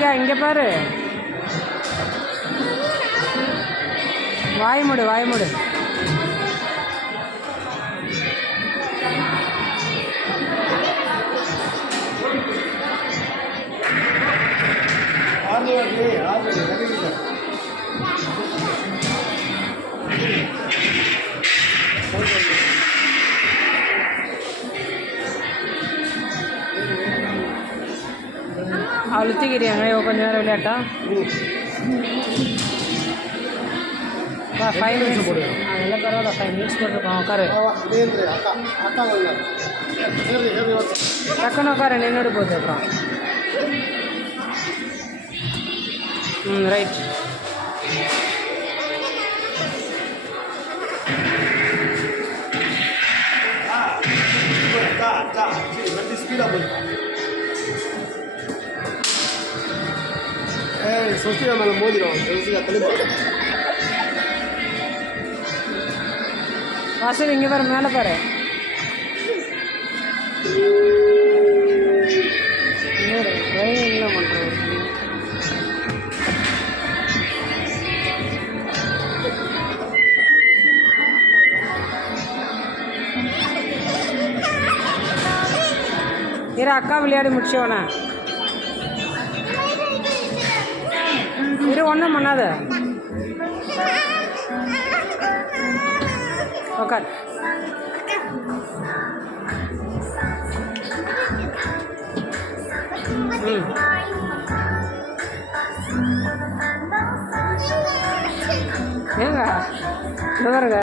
ராதிகா இங்கே பாரு. வாய் மூடு, வாய் மூடு. அழுத்திக்கிறியாங்க கொஞ்சம் நேரம் விளையாட்டா? 5 மினிட்ஸ் போடு. அதெல்லாம் பரவாயில்ல, 5 மினிட்ஸ் போட்டுருக்கோம். உட்காரு, டக்குன்னு உட்காரு, நின்றுட்டு போகுது அப்புறம். ரைட். சோசியா மேலே மோதிடும். வாசல் இங்கே பாரு, மேலே பாரு. என்ன பண்ணுறோம்? இரு, அக்கா விளையாடி முடிச்சவனா இரு, ஒன்றும் பண்ணாத. உக்கார். ஏங்க